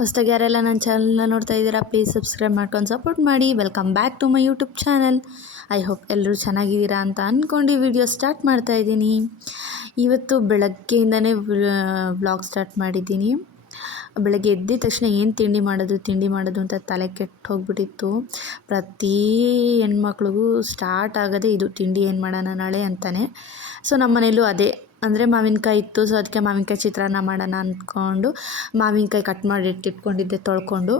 ಹೊಸದಾಗಿ ಯಾರೆಲ್ಲ ನನ್ನ ಚಾನಲ್ನ ನೋಡ್ತಾ ಇದ್ದೀರಾ, ಪ್ಲೀಸ್ ಸಬ್ಸ್ಕ್ರೈಬ್ ಮಾಡ್ಕೊಂಡು ಸಪೋರ್ಟ್ ಮಾಡಿ. Welcome back to my YouTube channel. I hope ಎಲ್ಲರೂ ಚೆನ್ನಾಗಿದ್ದೀರಾ ಅಂತ ಅಂದ್ಕೊಂಡು ವಿಡಿಯೋ ಸ್ಟಾರ್ಟ್ ಮಾಡ್ತಾ ಇದ್ದೀನಿ. ಇವತ್ತು ಬೆಳಗ್ಗೆಯಿಂದನೇ ವ್ಲಾಗ್ ಸ್ಟಾರ್ಟ್ ಮಾಡಿದ್ದೀನಿ. ಬೆಳಗ್ಗೆ ಎದ್ದಿದ ತಕ್ಷಣ ಏನು ತಿಂಡಿ ಮಾಡೋದು ಅಂತ ತಲೆ ಕೆಟ್ಟು ಹೋಗ್ಬಿಟ್ಟಿತ್ತು. ಪ್ರತಿ ಹೆಣ್ಮಕ್ಳಿಗೂ ಸ್ಟಾರ್ಟ್ ಆಗೋದೇ ಇದು, ತಿಂಡಿ ಏನು ಮಾಡೋಣ ನಾಳೆ ಅಂತಾನೆ. ಸೊ ನಮ್ಮ ಮನೇಲೂ ಅದೇ, ಅಂದರೆ ಮಾವಿನಕಾಯಿ ಇತ್ತು. ಸೊ ಅದಕ್ಕೆ ಮಾವಿನಕಾಯಿ ಚಿತ್ರಾನ್ನ ಮಾಡೋಣ ಅಂದ್ಕೊಂಡು ಮಾವಿನಕಾಯಿ ಕಟ್ ಮಾಡಿ ಇಟ್ಕೊಂಡಿದ್ದೆ ತೊಳ್ಕೊಂಡು.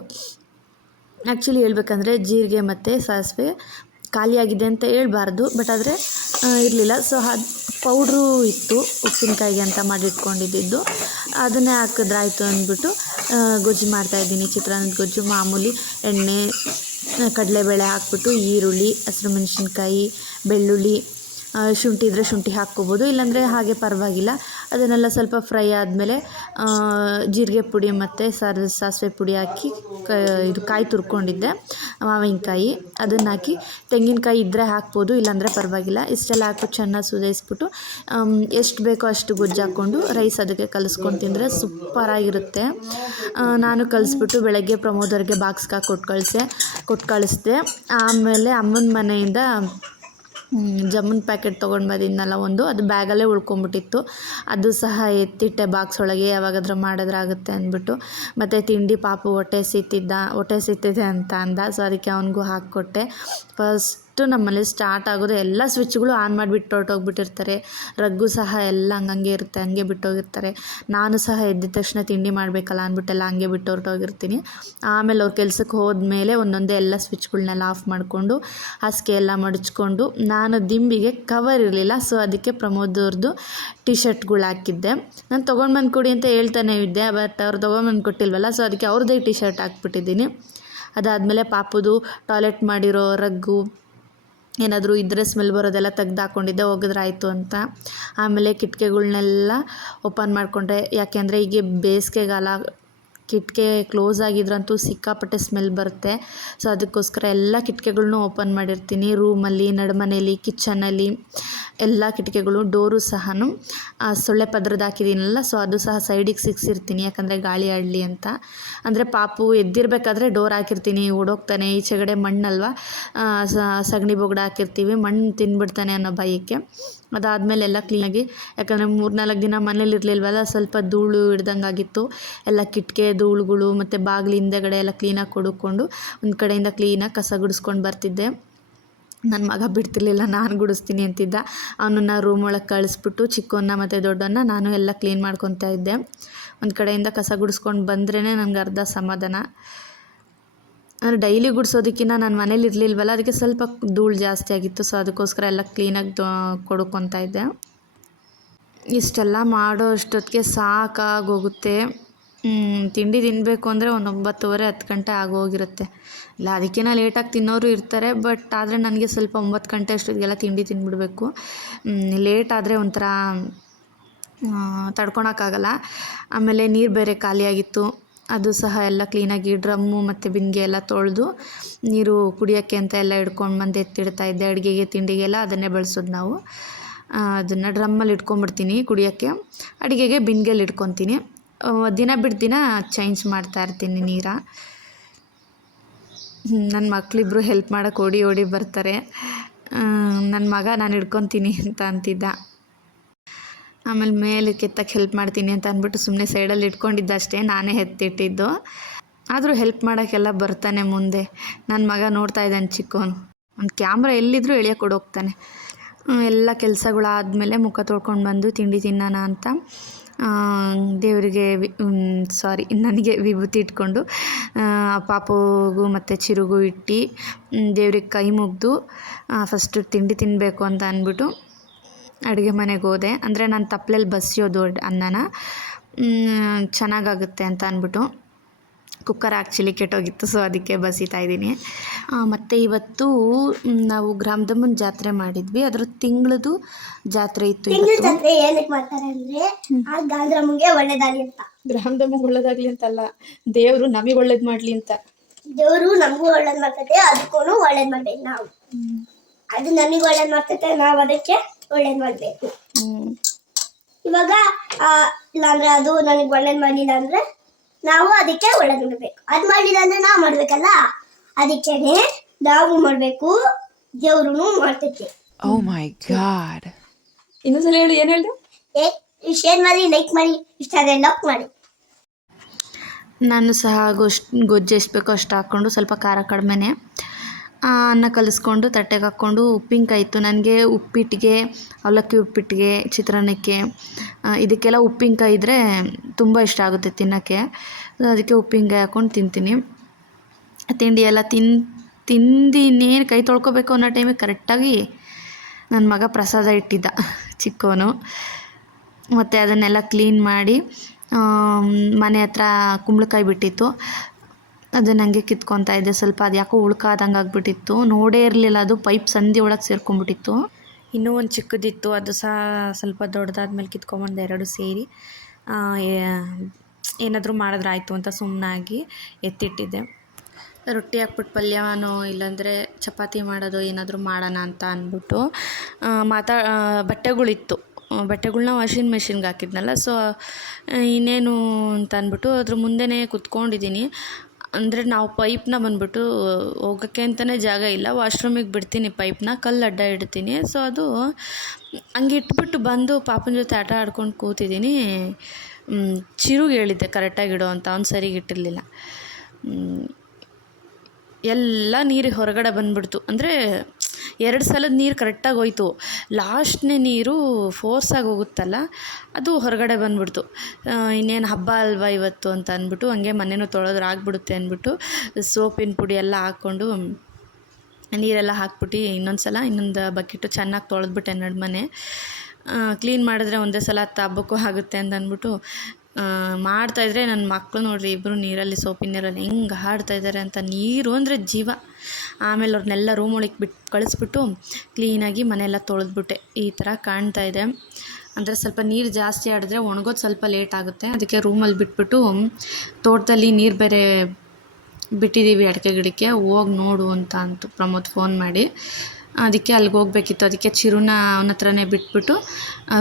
ಆ್ಯಕ್ಚುಲಿ ಹೇಳ್ಬೇಕಂದ್ರೆ ಜೀರಿಗೆ ಮತ್ತು ಸಾಸಿವೆ ಖಾಲಿಯಾಗಿದೆ ಅಂತ ಹೇಳ್ಬಾರ್ದು, ಬಟ್ ಆದರೆ ಇರಲಿಲ್ಲ. ಸೊ ಅದು ಪೌಡ್ರು ಇತ್ತು ಉಪ್ಪಿನಕಾಯಿಗೆ ಅಂತ ಮಾಡಿಟ್ಕೊಂಡಿದ್ದು, ಅದನ್ನೇ ಹಾಕಿದ್ರಾಯ್ತು ಅಂದ್ಬಿಟ್ಟು ಗೊಜ್ಜು ಮಾಡ್ತಾಯಿದ್ದೀನಿ. ಚಿತ್ರಾನ್ನದ ಗೊಜ್ಜು ಮಾಮೂಲಿ ಎಣ್ಣೆ, ಕಡಲೆಬೇಳೆ ಹಾಕ್ಬಿಟ್ಟು ಈರುಳ್ಳಿ, ಹಸಿರು ಮೆಣಸಿನ್ಕಾಯಿ, ಬೆಳ್ಳುಳ್ಳಿ, ಶುಂಠಿ ಇದ್ದರೆ ಶುಂಠಿ ಹಾಕ್ಕೋಬೋದು, ಇಲ್ಲಾಂದರೆ ಹಾಗೆ ಪರವಾಗಿಲ್ಲ. ಅದನ್ನೆಲ್ಲ ಸ್ವಲ್ಪ ಫ್ರೈ ಆದಮೇಲೆ ಜೀರಿಗೆ ಪುಡಿ ಮತ್ತು ಸಾಸಿವೆ ಪುಡಿ ಹಾಕಿ ಇದು ಕಾಯಿ ತುರ್ಕೊಂಡಿದ್ದೆ ಮಾವಿನಕಾಯಿ, ಅದನ್ನು ಹಾಕಿ ತೆಂಗಿನಕಾಯಿ ಇದ್ದರೆ ಹಾಕ್ಬೋದು, ಇಲ್ಲಾಂದರೆ ಪರವಾಗಿಲ್ಲ. ಇಷ್ಟೆಲ್ಲ ಹಾಕ್ಬಿಟ್ಟು ಚೆನ್ನಾಗಿ ಸುಧಾಯಿಸ್ಬಿಟ್ಟು ಎಷ್ಟು ಬೇಕೋ ಅಷ್ಟು ಗೊಜ್ಜು ಹಾಕ್ಕೊಂಡು ರೈಸ್ ಅದಕ್ಕೆ ಕಲಿಸ್ಕೊಂಡು ತಿಂದರೆ ಸೂಪರಾಗಿರುತ್ತೆ. ನಾನು ಕಲಿಸ್ಬಿಟ್ಟು ಬೆಳಗ್ಗೆ ಪ್ರಮೋದವ್ರಿಗೆ ಬಾಕ್ಸ್ಗೆ ಹಾಕಿ ಕೊಟ್ಟು ಕಳಿಸ್ದೆ. ಆಮೇಲೆ ಅಮ್ಮನ ಮನೆಯಿಂದ ಜಾಮೂನ್ ಪ್ಯಾಕೆಟ್ ತೊಗೊಂಡು ಬಂದಿದ್ನಲ್ಲ ಒಂದು, ಅದು ಬ್ಯಾಗಲ್ಲೇ ಉಳ್ಕೊಂಬಿಟ್ಟಿತ್ತು. ಅದು ಸಹ ಎತ್ತಿಟ್ಟೆ ಬಾಕ್ಸ್ ಒಳಗೆ, ಯಾವಾಗಾದ್ರೂ ಮಾಡಿದ್ರಾಗುತ್ತೆ ಅಂದ್ಬಿಟ್ಟು. ಮತ್ತು ತಿಂಡಿ ಪಾಪು ಹೊಟ್ಟೆ ಸಿತ್ತಿದೆ ಅಂತ ಅಂದ. ಸೊ ಅದಕ್ಕೆ ಅವನಿಗೂ ಹಾಕ್ಕೊಟ್ಟೆ. ಫಸ್ಟು ನಮ್ಮಲ್ಲಿ ಸ್ಟಾರ್ಟ್ ಆಗೋದು ಎಲ್ಲ ಸ್ವಿಚ್ಗಳು ಆನ್ ಮಾಡಿಬಿಟ್ಟು ಹೊರಟೋಗ್ಬಿಟ್ಟಿರ್ತಾರೆ. ರಗ್ಗು ಸಹ ಎಲ್ಲ ಹಂಗೆ ಇರುತ್ತೆ, ಹಂಗೆ ಬಿಟ್ಟೋಗಿರ್ತಾರೆ. ನಾನು ಸಹ ಎದ್ದಿದ ತಕ್ಷಣ ತಿಂಡಿ ಮಾಡಬೇಕಲ್ಲ ಅಂದ್ಬಿಟ್ಟೆಲ್ಲ ಹಂಗೆ ಬಿಟ್ಟು ಹೊರಟೋಗಿರ್ತೀನಿ. ಆಮೇಲೆ ಅವ್ರು ಕೆಲ್ಸಕ್ಕೆ ಹೋದ್ಮೇಲೆ ಒಂದೊಂದೇ ಎಲ್ಲ ಸ್ವಿಚ್ಗಳನ್ನೆಲ್ಲ ಆಫ್ ಮಾಡಿಕೊಂಡು ಹಾಸಿಗೆ ಎಲ್ಲ ಮಡಚ್ಕೊಂಡು, ನಾನು ದಿಂಬಿಗೆ ಕವರ್ ಇರಲಿಲ್ಲ. ಸೊ ಅದಕ್ಕೆ ಪ್ರಮೋದವ್ರದ್ದು ಟಿ ಶರ್ಟ್ಗಳು ಹಾಕಿದ್ದೆ. ನಾನು ತೊಗೊಂಡ್ಬಂದು ಕೊಡಿ ಅಂತ ಹೇಳ್ತಾನೆ ಇದ್ದೆ, ಬಟ್ ಅವ್ರು ತೊಗೊಂಡ್ಬಂದು ಕೊಟ್ಟಿಲ್ವಲ್ಲ. ಸೊ ಅದಕ್ಕೆ ಅವ್ರದ್ದೇ ಟಿ ಶರ್ಟ್ ಹಾಕ್ಬಿಟ್ಟಿದ್ದೀನಿ. ಅದಾದಮೇಲೆ ಪಾಪುದು ಟಾಯ್ಲೆಟ್ ಮಾಡಿರೋ ರಗ್ಗು ಏನಾದರೂ ಇದ್ದರೆ ಸ್ಮೆಲ್ ಬರೋದೆಲ್ಲ ತೆಗ್ದು ಹಾಕ್ಕೊಂಡಿದ್ದೆ, ಒಗೆದ್ರಾಯ್ತು ಅಂತ. ಆಮೇಲೆ ಕಿಟಕಿಗಳ್ನೆಲ್ಲ ಓಪನ್ ಮಾಡಿಕೊಂಡ್ರೆ, ಯಾಕೆಂದರೆ ಈಗ ಬೇಸಿಗೆಗಾಲ, ಕಿಟಕಿ ಕ್ಲೋಸ್ ಆಗಿದ್ರಂತೂ ಸಿಕ್ಕಾಪಟ್ಟೆ ಸ್ಮೆಲ್ ಬರುತ್ತೆ. ಸೊ ಅದಕ್ಕೋಸ್ಕರ ಎಲ್ಲ ಕಿಟಕಿಗಳ್ನೂ ಓಪನ್ ಮಾಡಿರ್ತೀನಿ. ರೂಮಲ್ಲಿ, ನಡುಮನೆಯಲ್ಲಿ, ಕಿಚನಲ್ಲಿ ಎಲ್ಲ ಕಿಟಕಿಗಳು, ಡೋರು ಸಹ ಸೊಳ್ಳೆ ಪದ್ರದ ಹಾಕಿದ್ದೀನಲ್ಲ, ಸೊ ಅದು ಸಹ ಸೈಡಿಗೆ ಸಿಕ್ಸಿರ್ತೀನಿ, ಯಾಕಂದರೆ ಗಾಳಿ ಆಡಲಿ ಅಂತ. ಅಂದರೆ ಪಾಪು ಎದ್ದಿರಬೇಕಾದ್ರೆ ಡೋರ್ ಹಾಕಿರ್ತೀನಿ, ಓಡೋಗ್ತಾನೆ. ಈಚೆಗಡೆ ಮಣ್ಣಲ್ವ, ಸಗಣಿ ಬೊಗಡ ಹಾಕಿರ್ತೀವಿ, ಮಣ್ಣು ತಿನ್ಬಿಡ್ತಾನೆ ಅನ್ನೋ ಭಯಕ್ಕೆ. ಅದಾದಮೇಲೆ ಎಲ್ಲ ಕ್ಲೀನಾಗಿ, ಯಾಕಂದರೆ 3-4 ದಿನ ಮನೇಲಿ ಇರಲಿಲ್ವಲ್ಲ, ಸ್ವಲ್ಪ ಧೂಳು ಹಿಡ್ದಂಗಾಗಿತ್ತು. ಎಲ್ಲ ಕಿಟಕಿ ಧೂಳುಗಳು ಮತ್ತು ಬಾಗಿಲು ಹಿಂದೆಗಡೆ ಎಲ್ಲ ಕ್ಲೀನಾಗಿ ಕೊಡುಕೊಂಡು ಒಂದು ಕಡೆಯಿಂದ ಕ್ಲೀನಾಗಿ ಕಸ ಗುಡಿಸ್ಕೊಂಡು ಬರ್ತಿದ್ದೆ. ನನ್ನ ಮಗ ಬಿಡ್ತಿರ್ಲಿಲ್ಲ, ನಾನು ಗುಡಿಸ್ತೀನಿ ಅಂತಿದ್ದ. ಅವನನ್ನು ರೂಮ್ ಒಳಗೆ ಕಳಿಸ್ಬಿಟ್ಟು ಚಿಕ್ಕವನ್ನ ಮತ್ತು ದೊಡ್ಡವನ್ನ ನಾನು ಎಲ್ಲ ಕ್ಲೀನ್ ಮಾಡ್ಕೊತಾ ಇದ್ದೆ. ಒಂದು ಕಡೆಯಿಂದ ಕಸ ಗುಡಿಸ್ಕೊಂಡು ಬಂದ್ರೇ ನನಗೆ ಅರ್ಧ ಸಮಾಧಾನ. ಅಂದರೆ ಡೈಲಿ ಗುಡಿಸೋದಕ್ಕಿಂತ ನಾನು ಮನೇಲಿ ಇರಲಿಲ್ವಲ್ಲ, ಅದಕ್ಕೆ ಸ್ವಲ್ಪ ಧೂಳು ಜಾಸ್ತಿ ಆಗಿತ್ತು. ಸೊ ಅದಕ್ಕೋಸ್ಕರ ಎಲ್ಲ ಕ್ಲೀನಾಗಿ ಕೊಡ್ಕೊತಾ ಇದ್ದೆ. ಇಷ್ಟೆಲ್ಲ ಮಾಡೋ ಅಷ್ಟೊತ್ತಿಗೆ ಸಾಕಾಗೋಗುತ್ತೆ. ತಿಂಡಿ ತಿನ್ನಬೇಕು ಅಂದರೆ ಒಂದು 9:30-10 ಗಂಟೆ ಆಗೋಗಿರುತ್ತೆ. ಇಲ್ಲ ಅದಕ್ಕಿಂತ ಲೇಟಾಗಿ ತಿನ್ನೋರು ಇರ್ತಾರೆ, ಬಟ್ ಆದರೆ ನನಗೆ ಸ್ವಲ್ಪ 9 ಗಂಟೆ ಅಷ್ಟೊತ್ತಿಗೆಲ್ಲ ತಿಂಡಿ ತಿಂದ್ಬಿಡಬೇಕು. ಲೇಟ್ ಆದರೆ ಒಂಥರ ತಡ್ಕೊಳಕ್ಕಾಗಲ್ಲ. ಆಮೇಲೆ ನೀರು ಬೇರೆ ಖಾಲಿಯಾಗಿತ್ತು, ಅದು ಸಹ ಎಲ್ಲ ಕ್ಲೀನಾಗಿ ಡ್ರಮ್ಮು ಮತ್ತು ಬಿಂದಿಗೆ ಎಲ್ಲ ತೊಳೆದು ನೀರು ಕುಡಿಯೋಕ್ಕೆ ಅಂತ ಎಲ್ಲ ಹಿಡ್ಕೊಂಡು ಬಂದು ಎತ್ತಿಡ್ತಾಯಿದ್ದೆ. ಅಡುಗೆಗೆ ತಿಂಡಿಗೆಲ್ಲ ಅದನ್ನೇ ಬಳಸೋದು ನಾವು. ಅದನ್ನು ಡ್ರಮ್ಮಲ್ಲಿ ಇಟ್ಕೊಂಡ್ಬಿಡ್ತೀನಿ ಕುಡಿಯೋಕ್ಕೆ, ಅಡುಗೆಗೆ ಬಿಂದಿಗೆಯಲ್ಲಿ ಇಟ್ಕೊತೀನಿ. ದಿನ ಬಿಟ್ಟು ದಿನ ಚೇಂಜ್ ಮಾಡ್ತಾಯಿರ್ತೀನಿ ನೀರ. ನನ್ನ ಮಕ್ಕಳಿಬ್ರು ಹೆಲ್ಪ್ ಮಾಡೋಕ್ಕೆ ಓಡಿ ಬರ್ತಾರೆ. ನನ್ನ ಮಗ ನಾನು ಹಿಡ್ಕೊತೀನಿ ಅಂತ ಅಂತಿದ್ದ. ಆಮೇಲೆ ಮೇಲೆ ಕೆತ್ತಕ್ಕೆ ಹೆಲ್ಪ್ ಮಾಡ್ತೀನಿ ಅಂತ ಅಂದ್ಬಿಟ್ಟು ಸುಮ್ಮನೆ ಸೈಡಲ್ಲಿ ಇಟ್ಕೊಂಡಿದ್ದ ಅಷ್ಟೇ, ನಾನೇ ಎತ್ತಿಟ್ಟಿದ್ದು. ಆದರೂ ಹೆಲ್ಪ್ ಮಾಡೋಕ್ಕೆಲ್ಲ ಬರ್ತಾನೆ ಮುಂದೆ. ನನ್ನ ಮಗ ನೋಡ್ತಾ ಇದ್ದಾನೆ ಚಿಕ್ಕವನು, ಒಂದು ಕ್ಯಾಮ್ರಾ ಎಲ್ಲಿದ್ದರೂ ಎಳಿಯೋಕೆ ಕೊಡೋಗ್ತಾನೆ. ಎಲ್ಲ ಕೆಲಸಗಳಾದಮೇಲೆ ಮುಖ ತೊಳ್ಕೊಂಡು ಬಂದು ತಿಂಡಿ ತಿನ್ನೋಣ ಅಂತ ದೇವರಿಗೆ ನನಗೆ ವಿಭೂತಿ ಇಟ್ಕೊಂಡು ಪಾಪುಗೂ ಮತ್ತು ಚಿರುಗೂ ಇಟ್ಟು ದೇವ್ರಿಗೆ ಕೈ ಮುಗಿದು ಫಸ್ಟು ತಿಂಡಿ ತಿನ್ನಬೇಕು ಅಂತ ಅಂದ್ಬಿಟ್ಟು ಅಡುಗೆ ಮನೆಗೆ ಹೋದೆ. ಅಂದರೆ ನಾನು ತಪ್ಪಲೆಲ್ಲಿ ಬಸಿಯೋದು ಅನ್ನನ ಚೆನ್ನಾಗಾಗುತ್ತೆ ಅಂತ ಅಂದ್ಬಿಟ್ಟು. ಕುಕ್ಕರ್ ಆ್ಯಕ್ಚುಲಿ ಕೆಟ್ಟೋಗಿತ್ತು, ಸೊ ಅದಕ್ಕೆ ಬಸಿತಾ ಇದ್ದೀನಿ. ಮತ್ತು ಇವತ್ತು ನಾವು ಗ್ರಾಮದಮ್ಮನ ಜಾತ್ರೆ ಮಾಡಿದ್ವಿ, ಅದರ ತಿಂಗಳದು ಜಾತ್ರೆ ಇತ್ತು. ಜಾತ್ರೆ ಏನಕ್ಕೆ ಮಾಡ್ತಾರೆ ಅಂದರೆ ಗ್ರಾಮದಮ್ಮನಿಗೆ ಒಳ್ಳೇದಾಗಲಿ ಅಂತ. ಗ್ರಾಮದಮ್ಮನಿಗೆ ಒಳ್ಳೇದಾಗಲಿ ಅಂತಲ್ಲ, ದೇವರು ನಮಗೆ ಒಳ್ಳೇದು ಮಾಡಲಿ ಅಂತ. ದೇವರು ನಮಗೂ ಒಳ್ಳೇದು ಮಾಡ್ತದೆ, ಅದಕ್ಕೂ ಒಳ್ಳೇದು ಮಾಡ್ಬೇಕು ನಾವು. ಅದು ನಮಗೆ ಒಳ್ಳೇದು ಮಾಡ್ತೈತೆ, ನಾವು ಅದಕ್ಕೆ ಒಳ್ಳೇದು ಮಾಡಬೇಕು. ಇವಾಗ ಇಲ್ಲಾಂದ್ರೆ ಅದು ನನಗೆ ಒಳ್ಳೇದು ಮಾಡಲಿಲ್ಲ ಅಂದ್ರೆ ನಾವು ಅದಕ್ಕೆ ಒಳ್ಳೇದು ಮಾಡಬೇಕು. ಅದು ಮಾಡಲಿಲ್ಲ ಅಂದ್ರೆ ನಾವು ಮಾಡ್ಬೇಕಲ್ಲ, ಅದಕ್ಕೇನೆ ನಾವು ಮಾಡಬೇಕು, ದೇವ್ರು ಮಾಡ್ತೈತೆ. Oh my God. ಇನ್ನೊಂದ್ಸಲ ಹೇಳಿ, ಏನು ಹೇಳಿದೆ? ಶೇರ್ ಮಾಡಿ, ಲೈಕ್ ಮಾಡಿ, ಇಷ್ಟ ಆದರೆ ಲಾಕ್ ಮಾಡಿ. ನಾನು ಸಹ ಗೊಜ್ಜು ಎಷ್ಟು ಬೇಕೋ ಅಷ್ಟು ಹಾಕ್ಕೊಂಡು ಸ್ವಲ್ಪ ಖಾರ ಕಡಿಮೆನೆ ಅನ್ನ ಕಲಿಸ್ಕೊಂಡು ತಟ್ಟೆಗೆ ಹಾಕ್ಕೊಂಡು ಉಪ್ಪಿನಕಾಯಿ ಇತ್ತು ನನಗೆ. ಉಪ್ಪಿಟ್ಟಿಗೆ, ಅವಲಕ್ಕಿ ಉಪ್ಪಿಟ್ಟಿಗೆ, ಚಿತ್ರಾನ್ನಕ್ಕೆ ಇದಕ್ಕೆಲ್ಲ ಉಪ್ಪಿನಕಾಯಿ ಇದ್ದರೆ ತುಂಬ ಇಷ್ಟ ಆಗುತ್ತೆ ತಿನ್ನೋಕ್ಕೆ. ಅದಕ್ಕೆ ಉಪ್ಪಿನಕಾಯಿ ಹಾಕ್ಕೊಂಡು ತಿಂತೀನಿ. ತಿಂಡಿ ಎಲ್ಲ ತಿಂದಿನ್ನೇನು ಕೈ ತೊಳ್ಕೊಬೇಕು ಅನ್ನೋ ಟೈಮಿಗೆ ಕರೆಕ್ಟಾಗಿ ನನ್ನ ಮಗ ಪ್ರಸಾದ ಇಟ್ಟಿದ್ದ, ಚಿಕ್ಕವನು. ಮತ್ತು ಅದನ್ನೆಲ್ಲ ಕ್ಲೀನ್ ಮಾಡಿ ಮನೆ ಹತ್ರ ಕುಂಬಳಕಾಯಿ ಬಿಟ್ಟಿತ್ತು, ಅದನ್ನು ಹಂಗೆ ಕಿತ್ಕೊತಾ ಇದ್ದೆ. ಸ್ವಲ್ಪ ಅದು ಯಾಕೋ ಉಳ್ಕಾದಂಗೆ ಆಗಿಬಿಟ್ಟಿತ್ತು, ನೋಡೇ ಇರಲಿಲ್ಲ, ಅದು ಪೈಪ್ ಸಂದಿ ಒಳಗೆ ಸೇರ್ಕೊಂಡ್ಬಿಟ್ಟಿತ್ತು. ಇನ್ನೂ ಒಂದು ಚಿಕ್ಕದಿತ್ತು, ಅದು ಸಹ ಸ್ವಲ್ಪ ದೊಡ್ಡದಾದ್ಮೇಲೆ ಕಿತ್ಕೊಂಬಂದು ಎರಡು ಸೇರಿ ಏನಾದರೂ ಮಾಡಿದ್ರಾಯ್ತು ಅಂತ ಸುಮ್ಮನಾಗಿ ಎತ್ತಿಟ್ಟಿದ್ದೆ. ರೊಟ್ಟಿ ಹಾಕ್ಬಿಟ್ಟು ಪಲ್ಯನೋ ಇಲ್ಲಾಂದರೆ ಚಪಾತಿ ಮಾಡೋದು ಏನಾದರೂ ಮಾಡೋಣ ಅಂತ ಅಂದ್ಬಿಟ್ಟು ಬಟ್ಟೆಗಳ್ನ ವಾಷಿಂಗ್ ಮೆಷಿನ್ಗೆ ಹಾಕಿದ್ನಲ್ಲ, ಸೊ ಇನ್ನೇನು ಅಂತ ಅಂದ್ಬಿಟ್ಟು ಅದ್ರ ಮುಂದೆನೇ ಕುತ್ಕೊಂಡಿದ್ದೀನಿ. ಅಂದರೆ ನಾವು ಪೈಪ್ನ ಬಂದ್ಬಿಟ್ಟು ಹೋಗೋಕ್ಕೆ ಅಂತಲೇ ಜಾಗ ಇಲ್ಲ, ವಾಶ್ರೂಮಿಗೆ ಬಿಡ್ತೀನಿ ಪೈಪ್ನ, ಕಲ್ಲು ಅಡ್ಡ ಇಡ್ತೀನಿ. ಸೊ ಅದು ಹಂಗೆ ಇಟ್ಬಿಟ್ಟು ಬಂದು ಪಾಪನ ಜೊತೆ ಆಟ ಆಡ್ಕೊಂಡು ಕೂತಿದ್ದೀನಿ. ಚಿರುಗೆ ಹೇಳಿದ್ದೆ ಕರೆಕ್ಟಾಗಿ ಇಡೋ ಅಂತ, ಅವ್ನು ಸರಿಗೆ ಇಟ್ಟಿರಲಿಲ್ಲ. ಎಲ್ಲ ನೀರು ಹೊರಗಡೆ ಬಂದುಬಿಡ್ತು. ಅಂದರೆ 2 ಸಲದ ನೀರು ಕರೆಕ್ಟಾಗಿ ಹೋಯ್ತು, ಲಾಸ್ಟ್ನೇ ನೀರು ಫೋರ್ಸಾಗಿ ಹೋಗುತ್ತಲ್ಲ, ಅದು ಹೊರಗಡೆ ಬಂದುಬಿಡ್ತು. ಇನ್ನೇನು ಹಬ್ಬ ಅಲ್ವಾ ಇವತ್ತು ಅಂತ ಅಂದ್ಬಿಟ್ಟು ಹಂಗೆ ಮನೆಯೂ ತೊಳೆದ್ರೆ ಆಗಿಬಿಡುತ್ತೆ ಅಂದ್ಬಿಟ್ಟು ಸೋಪಿನ ಪುಡಿ ಎಲ್ಲ ಹಾಕ್ಕೊಂಡು ನೀರೆಲ್ಲ ಹಾಕ್ಬಿಟ್ಟು ಇನ್ನೊಂದು ಬಕೆಟು ಚೆನ್ನಾಗಿ ತೊಳೆದ್ಬಿಟ್ಟೆ ನಡುಮನೆ. ಕ್ಲೀನ್ ಮಾಡಿದ್ರೆ ಒಂದೇ ಸಲ ಹಬ್ಬಕ್ಕೂ ಆಗುತ್ತೆ ಅಂತ ಅಂದ್ಬಿಟ್ಟು ಮಾಡ್ತಾಯಿದ್ರೆ ನನ್ನ ಮಕ್ಕಳು ನೋಡ್ರಿ, ಇಬ್ಬರು ನೀರಲ್ಲಿ ಸೋಪಿನ ನೀರಲ್ಲಿ ಹೆಂಗೆ ಆಡ್ತಾಯಿದ್ದಾರೆ ಅಂತ. ನೀರು ಅಂದರೆ ಜೀವ. ಆಮೇಲೆ ಅವ್ರನ್ನೆಲ್ಲ ರೂಮ್ ಒಳಗೆ ಕಳಿಸ್ಬಿಟ್ಟು ಕ್ಲೀನಾಗಿ ಮನೆಯೆಲ್ಲ ತೊಳೆದ್ಬಿಟ್ಟೆ. ಈ ಥರ ಕಾಣ್ತಾಯಿದೆ. ಅಂದರೆ ಸ್ವಲ್ಪ ನೀರು ಜಾಸ್ತಿ ಆಡಿದ್ರೆ ಒಣಗೋದು ಸ್ವಲ್ಪ ಲೇಟ್ ಆಗುತ್ತೆ, ಅದಕ್ಕೆ ರೂಮಲ್ಲಿ ಬಿಟ್ಬಿಟ್ಟು ತೋಟದಲ್ಲಿ ನೀರು ಬೇರೆ ಬಿಟ್ಟಿದ್ದೀವಿ ಅಡಿಕೆ ಗಿಡಕ್ಕೆ, ಹೋಗಿ ನೋಡು ಅಂತ ಅಂತು ಪ್ರಮೋದ್ ಫೋನ್ ಮಾಡಿ. ಅದಕ್ಕೆ ಅಲ್ಲಿಗೆ ಹೋಗ್ಬೇಕಿತ್ತು. ಅದಕ್ಕೆ ಚಿರುನ ಅವನ ಹತ್ರನೇ ಬಿಟ್ಬಿಟ್ಟು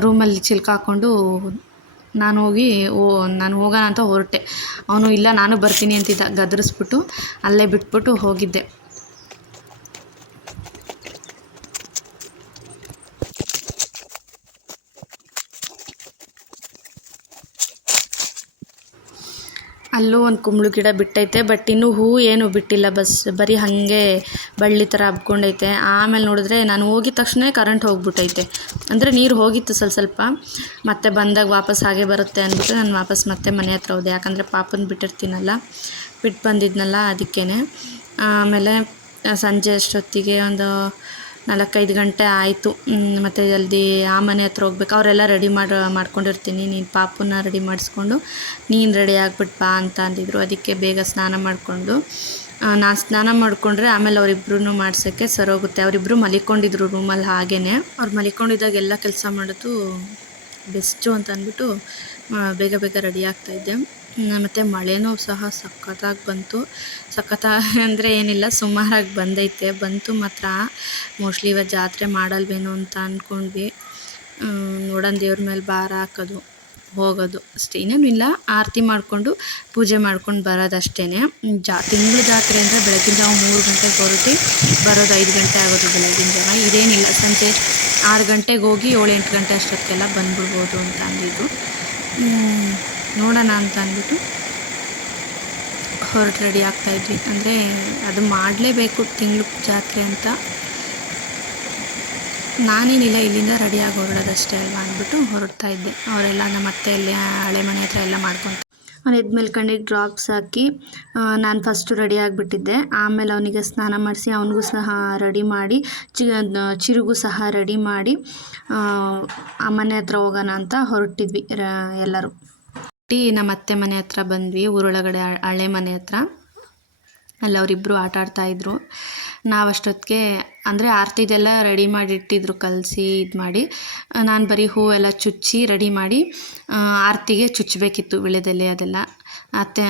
ರೂಮಲ್ಲಿ ಚಿಲ್ಕ ಹಾಕ್ಕೊಂಡು ನಾನು ಹೋಗೋಣ ಅಂತ ಹೊರಟೆ. ಅವನು ಇಲ್ಲ ನಾನು ಬರ್ತೀನಿ ಅಂತಿದ್ದ, ಗದರಿಸ್ಬಿಟ್ಟು ಅಲ್ಲೇ ಬಿಟ್ಬಿಟ್ಟು ಹೋಗಿದ್ದೆ. ಅಲ್ಲೂ ಒಂದು ಕುಂಬಳ ಗಿಡ ಬಿಟ್ಟೈತೆ, ಬಟ್ ಇನ್ನೂ ಹೂ ಏನು ಬಿಟ್ಟಿಲ್ಲ, ಬರೀ ಹಾಗೆ ಬಳ್ಳಿ ಥರ ಹಬ್ಕೊಂಡೈತೆ. ಆಮೇಲೆ ನೋಡಿದ್ರೆ ನಾನು ಹೋಗಿದ ತಕ್ಷಣ ಕರೆಂಟ್ ಹೋಗ್ಬಿಟ್ಟೈತೆ. ಅಂದರೆ ನೀರು ಹೋಗಿತ್ತು ಸ್ವಲ್ಪ, ಮತ್ತೆ ಬಂದಾಗ ವಾಪಸ್ ಹಾಗೆ ಬರುತ್ತೆ ಅಂದ್ಬಿಟ್ಟು ನಾನು ವಾಪಸ್ ಮತ್ತೆ ಮನೆ ಹತ್ರ ಹೋದೆ. ಯಾಕಂದರೆ ಪಾಪನ ಬಿಟ್ಟಿರ್ತೀನಲ್ಲ, ಬಿಟ್ಟು ಬಂದಿದ್ನಲ್ಲ ಅದಕ್ಕೇ. ಆಮೇಲೆ ಸಂಜೆ ಅಷ್ಟೊತ್ತಿಗೆ ಒಂದು 4-5 ಗಂಟೆ ಆಯಿತು. ಮತ್ತು ಜಲ್ದಿ ಆ ಮನೆ ಹತ್ರ ಹೋಗ್ಬೇಕು. ಅವರೆಲ್ಲ ರೆಡಿ ಮಾಡ್ಕೊಂಡಿರ್ತೀನಿ, ನೀನು ಪಾಪನ್ನ ರೆಡಿ ಮಾಡಿಸ್ಕೊಂಡು ನೀನು ರೆಡಿ ಆಗಿಬಿಟ್ಟು ಬಾ ಅಂತ ಅಂದಿದ್ರು. ಅದಕ್ಕೆ ಬೇಗ ಸ್ನಾನ ಮಾಡಿಕೊಂಡು ನಾನು ಸ್ನಾನ ಮಾಡಿಕೊಂಡ್ರೆ ಆಮೇಲೆ ಅವರಿಬ್ರು ಮಾಡ್ಸೋಕ್ಕೆ ಸರೋಗುತ್ತೆ. ಅವರಿಬ್ಬರು ಮಲಿಕೊಂಡಿದ್ರು ರೂಮಲ್ಲಿ. ಹಾಗೇ ಅವ್ರು ಮಲಿಕೊಂಡಿದ್ದಾಗ ಎಲ್ಲ ಕೆಲಸ ಮಾಡೋದು ಬೆಸ್ಟು ಅಂತ ಅಂದ್ಬಿಟ್ಟು ಬೇಗ ರೆಡಿ ಆಗ್ತಾಯಿದ್ದೆ. ಮತ್ತು ಮಳೆನೂ ಸಹ ಸಖತ್ತಾಗಿ ಬಂತು. ಅಂದರೆ ಏನಿಲ್ಲ, ಸುಮಾರಾಗಿ ಬಂತು ಮಾತ್ರ. ಮೋಸ್ಟ್ಲಿ ಇವತ್ತು ಜಾತ್ರೆ ಮಾಡಲ್ವೇನೋ ಅಂತ ಅಂದ್ಕೊಂಡ್ವಿ. ನೋಡೋಣ, ದೇವ್ರ ಮೇಲೆ ಭಾರ ಹಾಕೋದು ಹೋಗೋದು ಅಷ್ಟೇ, ಇನ್ನೇನು ಇಲ್ಲ. ಆರತಿ ಮಾಡಿಕೊಂಡು ಪೂಜೆ ಮಾಡ್ಕೊಂಡು ಬರೋದಷ್ಟೇ. ತಿಂಗಳು ಜಾತ್ರೆ ಅಂದರೆ ಬೆಳಗಿನ ಜಾವ 3 ಗಂಟೆಗೆ ಹೊರಟಿ ಬರೋದು 5 ಗಂಟೆ ಆಗೋದು ಬೆಳಗಿನ ಜಾವ. ಇದೇನಿಲ್ಲ, ಸಂಜೆ 6 ಗಂಟೆಗೆ ಹೋಗಿ 7-8 ಗಂಟೆ ಅಷ್ಟೊತ್ತಿಗೆಲ್ಲ ಬಂದ್ಬಿಡ್ಬೋದು ಅಂತ ಅಂದಿದ್ದು. ನೋಡೋಣ ಅಂತ ಅಂದ್ಬಿಟ್ಟು ಹೊರಟು ರೆಡಿ ಆಗ್ತಾಯಿದ್ವಿ. ಅಂದರೆ ಅದು ಮಾಡಲೇಬೇಕು ತಿಂಗಳು ಜಾತ್ರೆ ಅಂತ. ನಾನೇನಿಲ್ಲ, ಇಲ್ಲಿಂದ ರೆಡಿಯಾಗಿ ಹೊರಡೋದಷ್ಟೇ ಅಲ್ವಾ ಅಂದ್ಬಿಟ್ಟು ಹೊರಡ್ತಾ ಇದ್ದೆ. ಅವರೆಲ್ಲ ನಮ್ಮ ಅತ್ತೆಯಲ್ಲಿ ಹಳೆ ಮನೆ ಹತ್ರ ಎಲ್ಲ ಮಾಡ್ಕೊತ ಅವನು ಎದ್ಮೇಲೆ ಕಣ್ಣಿಗೆ ಡ್ರಾಪ್ಸ್ ಹಾಕಿ ನಾನು ಫಸ್ಟು ರೆಡಿ ಆಗಿಬಿಟ್ಟಿದ್ದೆ. ಆಮೇಲೆ ಅವನಿಗೆ ಸ್ನಾನ ಮಾಡಿಸಿ ಅವನಿಗೂ ಸಹ ರೆಡಿ ಮಾಡಿ ಚಿರುಗೂ ಸಹ ರೆಡಿ ಮಾಡಿ ಆ ಮನೆ ಹತ್ರ ಹೋಗೋಣ ಅಂತ ಹೊರಟಿದ್ವಿ ಎಲ್ಲರೂ. ನಮ್ಮ ಅತ್ತೆ ಮನೆ ಹತ್ರ ಬಂದ್ವಿ, ಊರೊಳಗಡೆ ಹಳೆ ಮನೆ ಹತ್ರ. ಅಲ್ಲಿ ಅವರಿಬ್ಬರು ಆಟ ಆಡ್ತಾಯಿದ್ರು. ನಾವು ಅಷ್ಟೊತ್ತಿಗೆ ಅಂದರೆ ಆರತಿದೆಲ್ಲ ರೆಡಿ ಮಾಡಿ ಇಟ್ಟಿದ್ರು, ಕಲಸಿ ಇದು ಮಾಡಿ. ನಾನು ಬರೀ ಹೂವೆಲ್ಲ ಚುಚ್ಚಿ ರೆಡಿ ಮಾಡಿ ಆರತಿಗೆ ಚುಚ್ಚಬೇಕಿತ್ತು, ವಿಳೆದೆಲೆ ಅದೆಲ್ಲ.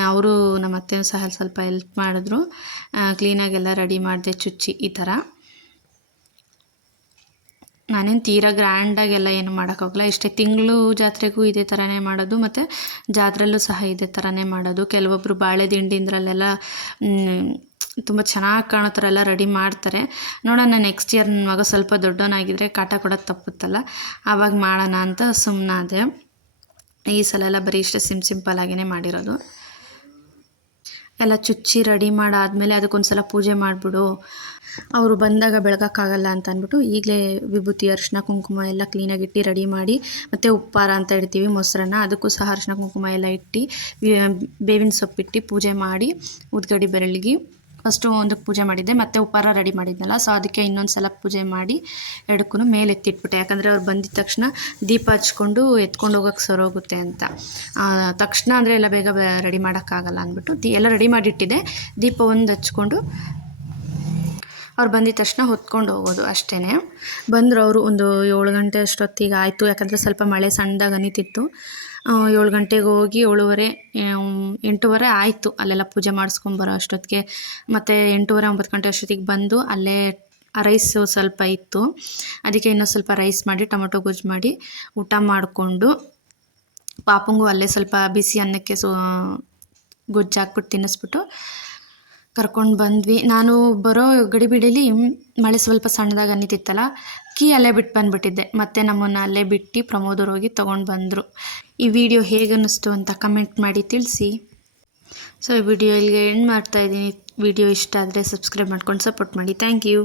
ಅವರು ನಮ್ಮ ಅತ್ತೆ ಸಹ ಸ್ವಲ್ಪ ಹೆಲ್ಪ್ ಮಾಡಿದ್ರು. ಕ್ಲೀನಾಗೆಲ್ಲ ರೆಡಿ ಮಾಡಿದೆ ಚುಚ್ಚಿ ಈ ಥರ. ನಾನೇನು ತೀರಾ ಗ್ರ್ಯಾಂಡಾಗೆಲ್ಲ ಏನು ಮಾಡೋಕ್ಕಾಗಲ್ಲ. ಇಷ್ಟೇ ತಿಂಗಳು ಜಾತ್ರೆಗೂ ಇದೇ ಥರನೇ ಮಾಡೋದು, ಮತ್ತು ಜಾತ್ರೆಯಲ್ಲೂ ಸಹ ಇದೇ ಥರನೇ ಮಾಡೋದು. ಕೆಲವೊಬ್ಬರು ಬಾಳೆ ದಿಂಡಿಂದ್ರಲ್ಲೆಲ್ಲ ತುಂಬ ಚೆನ್ನಾಗಿ ಕಾಣೋ ಥರ ಎಲ್ಲ ರೆಡಿ ಮಾಡ್ತಾರೆ. ನೋಡೋಣ ನೆಕ್ಸ್ಟ್ ಇಯರ್ ನನ್ನ ಮಗ ಸ್ವಲ್ಪ ದೊಡ್ಡವನಾಗಿದ್ದರೆ ಕಾಟ ಕೊಡೋದು ತಪ್ಪುತ್ತಲ್ಲ, ಆವಾಗ ಮಾಡೋಣ ಅಂತ ಸುಮ್ಮನಾದೆ. ಈ ಸಲ ಎಲ್ಲ ಬರೀ ಇಷ್ಟೇ ಸಿಂಪಲ್ಲಾಗೇ ಮಾಡಿರೋದು. ಎಲ್ಲ ಚುಚ್ಚಿ ರೆಡಿ ಮಾಡಾದಮೇಲೆ ಅದಕ್ಕೊಂದು ಸಲ ಪೂಜೆ ಮಾಡಿಬಿಡು, ಅವರು ಬಂದಾಗ ಬೆಳಗೋಕ್ಕಾಗಲ್ಲ ಅಂತ ಅಂದ್ಬಿಟ್ಟು ಈಗಲೇ ವಿಭೂತಿ ಅರಿಶಿನ ಕುಂಕುಮ ಎಲ್ಲ ಕ್ಲೀನಾಗಿ ಇಟ್ಟು ರೆಡಿ ಮಾಡಿ, ಮತ್ತು ಉಪ್ಪಾರ ಅಂತ ಇಡ್ತೀವಿ ಮೊಸರನ್ನ, ಅದಕ್ಕೂ ಸಹ ಅರಿಶಿನ ಕುಂಕುಮ ಎಲ್ಲ ಇಟ್ಟು ಬೇವಿನ ಸೊಪ್ಪಿಟ್ಟು ಪೂಜೆ ಮಾಡಿ ಉದ್ಗಡಿ ಬೆರಳಿಗೆ ಫಸ್ಟು ಒಂದಕ್ಕೆ ಪೂಜೆ ಮಾಡಿದ್ದೆ, ಮತ್ತು ಉಪ್ಪಾರ ರೆಡಿ ಮಾಡಿದ್ನಲ್ಲ, ಸೊ ಅದಕ್ಕೆ ಇನ್ನೊಂದು ಸಲ ಪೂಜೆ ಮಾಡಿ ಎರಡಕ್ಕೂ ಮೇಲೆ ಎತ್ತಿಟ್ಬಿಟ್ಟೆ. ಯಾಕಂದರೆ ಅವ್ರು ಬಂದಿದ್ದ ತಕ್ಷಣ ದೀಪ ಹಚ್ಕೊಂಡು ಎತ್ಕೊಂಡು ಹೋಗೋಕ್ಕೆ ಸರೋಗುತ್ತೆ ಅಂತ. ತಕ್ಷಣ ಅಂದರೆ ಎಲ್ಲ ಬೇಗ ರೆಡಿ ಮಾಡೋಕ್ಕಾಗಲ್ಲ ಅಂದ್ಬಿಟ್ಟು ಎಲ್ಲ ರೆಡಿ ಮಾಡಿಟ್ಟಿದ್ದೆ. ದೀಪ ಒಂದು ಹಚ್ಕೊಂಡು ಅವ್ರು ಬಂದಿದ್ದ ತಕ್ಷಣ ಹೊತ್ಕೊಂಡು ಹೋಗೋದು ಅಷ್ಟೇ. ಬಂದರು ಅವರು ಒಂದು 7 ಗಂಟೆ ಅಷ್ಟೊತ್ತಿಗೆ ಆಯಿತು. ಯಾಕಂದರೆ ಸ್ವಲ್ಪ ಮಳೆ ಸಣ್ಣದಾಗಿ ಹನಿತಿತ್ತು. 7 ಗಂಟೆಗೆ ಹೋಗಿ 7:30 8:30 ಆಯಿತು ಅಲ್ಲೆಲ್ಲ ಪೂಜೆ ಮಾಡಿಸ್ಕೊಂಬರೋ ಅಷ್ಟೊತ್ತಿಗೆ. ಮತ್ತು 8:30 9 ಗಂಟೆ ಅಷ್ಟೊತ್ತಿಗೆ ಬಂದು ಅಲ್ಲೇ ರೈಸು ಸ್ವಲ್ಪ ಇತ್ತು, ಅದಕ್ಕೆ ಇನ್ನೂ ಸ್ವಲ್ಪ ರೈಸ್ ಮಾಡಿ ಟೊಮೊಟೊ ಗೊಜ್ಜು ಮಾಡಿ ಊಟ ಮಾಡಿಕೊಂಡು ಪಾಪಂಗೂ ಅಲ್ಲೇ ಸ್ವಲ್ಪ ಬಿಸಿ ಅನ್ನಕ್ಕೆ ಗೊಜ್ಜು ಹಾಕ್ಬಿಟ್ಟು ತಿನ್ನಿಸ್ಬಿಟ್ಟು ಕರ್ಕೊಂಡು ಬಂದ್ವಿ. ನಾನು ಬರೋ ಗಡಿಬಿಡಿಲಿ ಮಳೆ ಸ್ವಲ್ಪ ಸಣ್ಣದಾಗಿ ಹನಿತಿತ್ತಲ್ಲ, ಅಲ್ಲೇ ಬಿಟ್ಟು ಬಂದುಬಿಟ್ಟಿದ್ದೆ. ಮತ್ತು ನಮ್ಮನ್ನು ಅಲ್ಲೇ ಬಿಟ್ಟು ಪ್ರಮೋದವ್ರು ಹೋಗಿ ತೊಗೊಂಡು ಬಂದರು. ಈ ವಿಡಿಯೋ ಹೇಗೆ ಅನ್ನಿಸ್ತು ಅಂತ ಕಮೆಂಟ್ ಮಾಡಿ ತಿಳಿಸಿ. ಸೊ ಈ ವಿಡಿಯೋ ಇಲ್ಲಿಗೆ ಎಂಡ್ ಮಾಡ್ತಾಯಿದ್ದೀನಿ. ವಿಡಿಯೋ ಇಷ್ಟ ಆದರೆ ಸಬ್ಸ್ಕ್ರೈಬ್ ಮಾಡ್ಕೊಂಡು ಸಪೋರ್ಟ್ ಮಾಡಿ. Thank you.